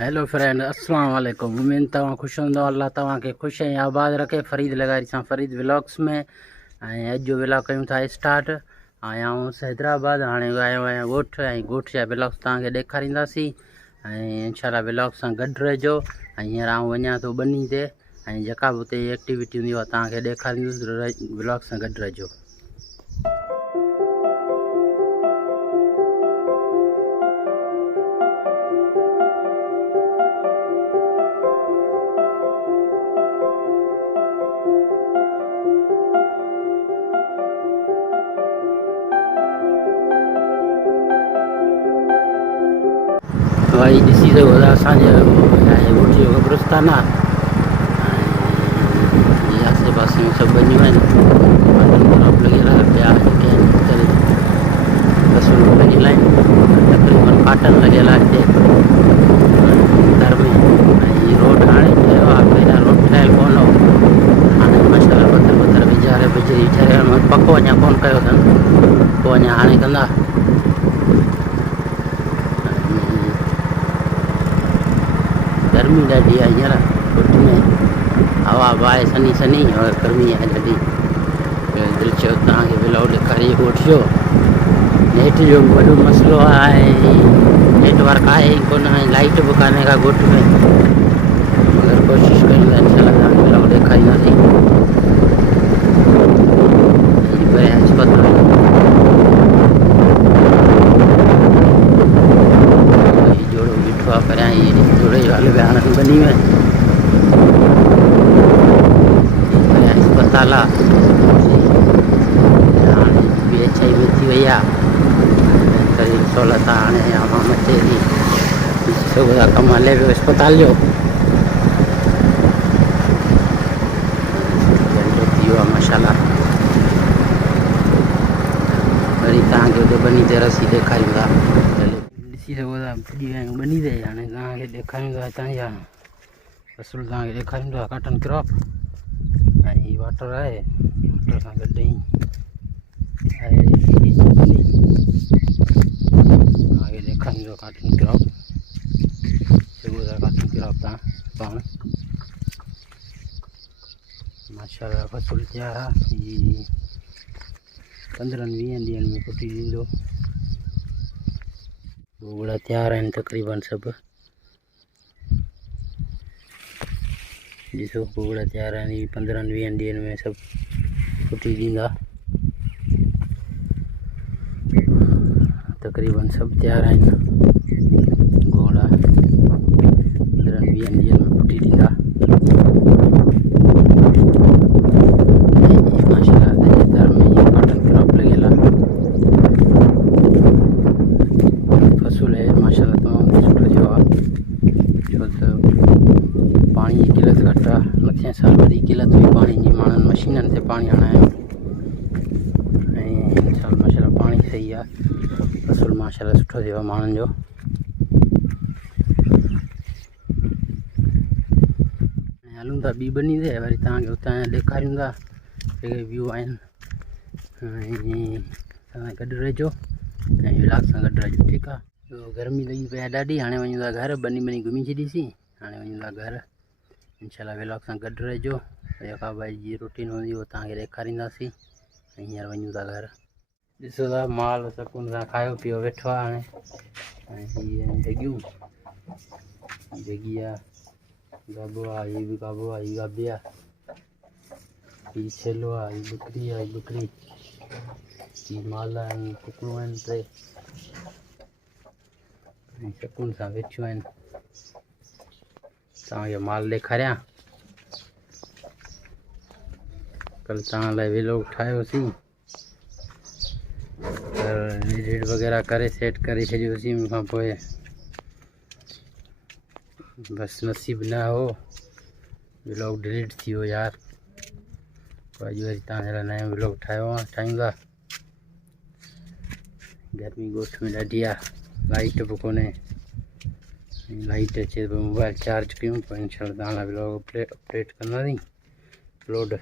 Hello friend, अस्सलाम वालेकुम। उम्मीद तव्हां खुश हूंदो। अल्लाह तव्हांखे ख़ुशि ऐं आबाद रखे। फरीद लगारी सां फरीद व्लॉग्स में अॼु जो व्लॉग कयूं था स्टार्ट। आया आहियूं हैदराबाद। हाणे आयो आहियां ॻोठ ऐं ॻोठ जा व्लॉग्स तव्हांखे ॾेखारींदासीं ऐं इंशाल्लाह व्लॉग सां गॾु रहिजो। ऐं हींअर आउं वञा थो बनी ते ऐं जेका बि हुते एक्टिविटी हूंदी आहे तव्हांखे ॾेखारींदुसि। व्लॉग सां गॾु रहिजो। भाई ॾिसी सघो था असांजे ॻोठ जो कब्रिस्तान आहे। ऐं आसे पासे में सभु बनियूं आहिनि। लॻियल आहे ॿिया जेके आहिनि मुख़्तलिफ़ फ़सलूं लॻियल आहिनि। तक़रीबन काटन लॻियल आहे हिते दर में। ऐं हीअ रोड हाणे ठहियो आहे, पहिरियां रोड ठहियल कोन हो। हाणे माशाल्लाह पथर विझारे बिजली ठहियल पको अञा कोन कयो अथनि, पोइ अञा हाणे कंदा। गर्मी ॾाढी आहे हींअर ॻोठ में, हवा आहे सनी सनी और गर्मी आहे ॾाढी। दिलि चयो तव्हांखे व्लॉग ॾेखारिए ॻोठ जो। नेट जो वॾो मसइलो आहे, नेटवर्क आहे ई कोन ऐं लाइट बि कान्हे का ॻोठ में। मगर कोशिशि कयूं था इंशाल्लाह तव्हांखे व्लॉग ॾेखारींदासीं। परियां अस्पताल जोड़ो बीठो आहे परियां, इहे जोड़े जो हल विया हाणे बनी में। परियां अस्पताल आहे, हाणे बि एच.आई. में थी वई आहे। करीब सहूलियत हाणे आवाम अचे थी, ॾिसी सघो था कमु हले पियो अस्पताल जो। थी वियो आहे माशाल्लाह। वरी तव्हांखे हुते बनी ते रसी ॾेखारियूं था। ॾिसी सघो था पुॼी विया आहियूं बनी ते। हाणे तव्हांखे ॾेखारियूं था हितां जा फ़सुलु, तव्हांखे ॾेखारियूं था कॉटन क्रॉप। ऐं हीअ वाटर आहे, वाटर सां गॾु ई आहे तव्हांखे ॾेखारियूं था कॉटन क्रॉप। सघो था कॉटन क्रॉप तव्हां पाण माशाल्लाह फ़सुलु तयारु आहे। हीअ 15-20 ॾींहंनि में फुटी ॾींदो। भोगड़ा तैयार आहिनि तक़रीबन सभु। ॾिसो भोगड़ा तैयार आहिनि, 15-20 ॾींहंनि में सभु फुटी ॾींदा। तक़रीबन सभु तैयार आहिनि भोगड़ा, 15-20 ॾींहंनि में फुटी ॾींदा। माशाल्लाह दर में ये कॉटन क्रॉप लॻियल आहे। फ़सुलु आहे माशाल्लाह तमामु सुठो थियो आहे, छो त पाणी जी किलत घटि आहे। मथियां साल वॾी किलत हुई पाणी जी, माण्हुनि मशीननि ते पाणी हणायो ऐं हिन साल माशाल्लाह पाणी सही आहे। फ़सुलु माशाल्लाह सुठो थियो आहे माण्हुनि जो। हलूं था ॿी बनी ते, वरी तव्हांखे हुतां जा ॾेखारियूं था जेके व्यू आहिनि। ऐं तव्हां गॾु रहिजो ऐं व्लॉग सां गॾु रहिजो, ठीकु आहे। गर्मी लॻी पई आहे ॾाढी। हाणे वञूं था घर, बनी घुमी छॾीसीं, हाणे वञूं था घर। इंशाल्लाह व्लॉग सां गॾु रहिजो। जेका भाई जी रूटीन हूंदी उहो तव्हांखे ॾेखारींदासीं। ऐं हींअर वञूं था घर। ॾिसो था माल सुकून सां खायो पीओ वेठो आहे हाणे। ऐं हीअ आहिनि जॻियूं, जॻी आहे, गाबो आहे, हीअ बि गाबो आहे, हीअ गाबी आहे, हीअ छेलो आहे, हीअ ॿुकरी आहे, हीअ ॿुकरी, हीअ माल आहिनि, कुकड़ूं आहिनि 3 ऐं सुकून सां वेठियूं आहिनि। तव्हांखे माल ॾेखारियां। कल्ह तव्हां लाइ व्लॉग ठाहियोसीं, एडिट वग़ैरह करे सेट करे छॾियोसीं। उन खां पोइ बसि नसीब न हो, व्लॉग डिलीट थी वियो यार। अॼु वरी तव्हांजे लाइ नयो व्लॉग ठाहियूं था। गर्मी ॻोठ में ॾाढी आहे, लाइट बि कोन्हे। लाइट अचे तो मोबाइल चार्ज कयूं, पोइ इंशाल्लाह तव्हां लाइ व्लॉग अपडेट कंदासीं अपलोड।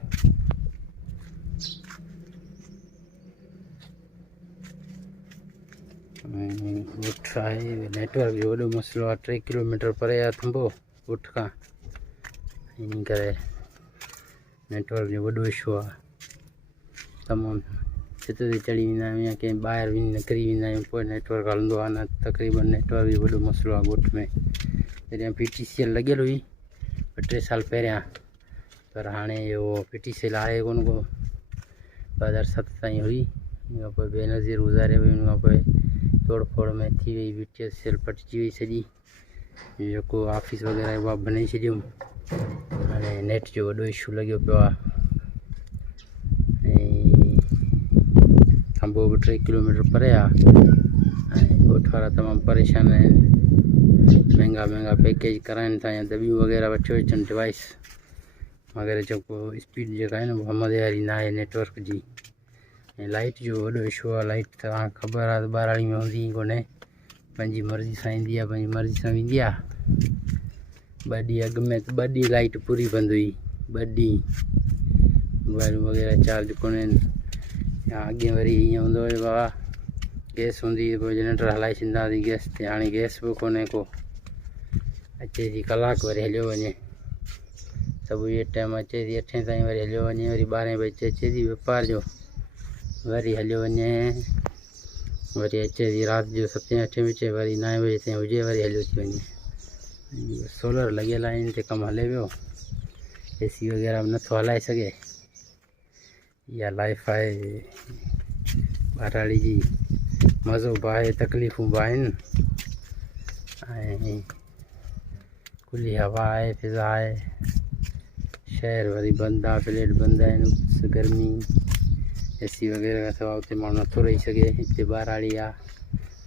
ॻोठ आहे नेटवर्क जो वॾो मसइलो आहे 3 किलोमीटर परे आहे थंबो ॻोठ खां इन करे नेटवर्क जो वॾो इशू आहे तमामु छित ते चढ़ी वेंदा आहियूं या कंहिं ॿाहिरि निकिरी वेंदा आहियूं पोइ नेटवर्क हलंदो आहे न तक़रीबन नेटवर्क जो वॾो मसइलो आहे ॻोठ में जॾहिं PTCL लॻियल हुई 2-3 साल पहिरियां पर हाणे इहो PTCL आहे कोन को 2007 ताईं हुई उन खां पोइ बेनज़ीर गुज़ारे वई उन खां पोइ तोड़ फोड़ में थी वई PTCL पटिजी वई सॼी जेको ऑफिस वग़ैरह उहा बनाए छॾियूं हाणे नेट जो वॾो इशू लॻियो पियो आहे थंबो बि 3 किलोमीटर परे आहे ऐं ॻोठ वारा तमामु परेशान आहिनि महांगा पैकेज कराइनि था या दॿियूं वग़ैरह वठी अचनि डिवाइस वग़ैरह जेको स्पीड जेका आहे न उहा मज़ेदारी न आहे नेटवर्क जी ऐं लाइट जो वॾो इशू आहे लाइट तव्हांखे ख़बर आहे त ॿाराड़ी में हूंदी ई कोन्हे पंहिंजी मर्ज़ी सां ईंदी आहे पंहिंजी मर्ज़ी सां वेंदी आहे 2 ॾींहं अॻु में त 2 ॾींहं लाइट पूरी बंदि हुई 2 ॾींहं मोबाइलूं वग़ैरह चार्ज कोन आहिनि या अॻे वरी ईअं हूंदो हुयो बाबा गैस हूंदी पोइ जनरेटर हलाए छॾींदा हुआसीं गैस ते हाणे गैस बि कोन्हे को अचे थी कलाकु वरी हलियो वञे सभु इहे टाइम अचे थी 8 ताईं वरी हलियो वञे वरी 12 बजे अचे थी वापार जो वरी हलियो वञे वरी अचे थी राति जो 7-8 बजे वरी 9 बजे ताईं हुजे वरी हलियो थी वञे सोलर लॻियल आहे इन ते कमु हले पियो AC वग़ैरह बि नथो हलाए सघे इहा लाइफ आहे ॿाराड़ी जी मज़ो बि आहे तकलीफ़ूं बि आहिनि ऐं खुली हवा आहे फिज़ा आहे शहर वरी बंदि आहे फ्लैट बंदि आहिनि गर्मी AC वग़ैरह खां सवाइ उते माण्हू नथो रही सघे हिते ॿाराड़ी आहे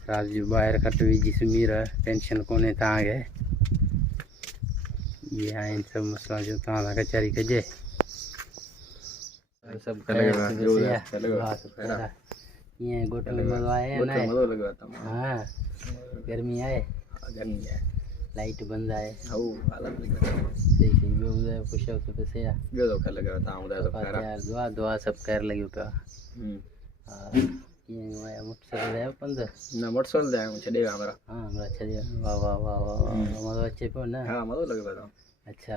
राति जो ॿाहिरि खट विझी सुम्ही रह टेंशन कोन्हे तव्हांखे इहे आहिनि सभु मसइला जो तव्हां सां कचहरी कजे सब कीअं ॻोठ में मज़ो आहे हाँ गर्मी आहे लाइट बंदि आहे सही ॿियो ॿुधायो पुछो त पिसे आहे दुआ सभु ख़ैर लॻियो पियो आहे कीअं मोटरसाइकिल आयो पंध न मोटरसाइकिल ते आहियूं छॾे विया हमरा हमरा छॾे वाह वाह वाह वाह मज़ो अचे पियो न हा मज़ो लॻियो पियो अच्छा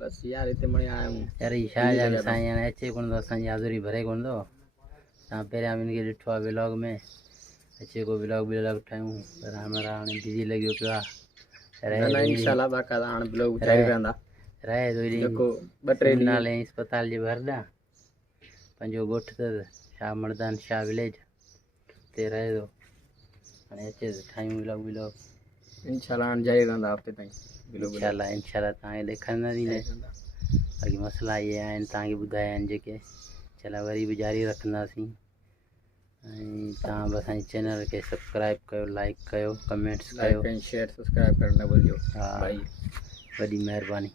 बस यार हिते मणी आहियूं यार ही शाहजहान साईं हाणे अचे कोन थो असांजी हाज़ुरी भरे कोन थो तव्हां पहिरियां बि हिनखे ॾिठो आहे व्लॉग में अचे को व्लॉग ठाहियूं पर हमारा हाणे बिज़ी लॻियो पियो आहे रहे थो 2-3 नाले अस्पताल जे भरियां पंहिंजो ॻोठ अथसि शाह मर्दान शाह विलेज हुते रहे थो हाणे अचे त ठाहियूं व्लॉग इंशाल्लाह हाणे जारी रहंदा हफ़्ते ताईं इंशाल्लाह तव्हांखे ॾेखारींदासीं बाक़ी मसइला इहे आहिनि तव्हांखे ॿुधाया आहिनि जेके इंशाल्लाह वरी बि जारी रखंदासीं ऐं तव्हां बि असांजे चैनल खे सब्सक्राइब कयो लाइक कयो कमेंट्स कयो शेयर सब्सक्राइब करणु न भुलिजो हा वॾी महिरबानी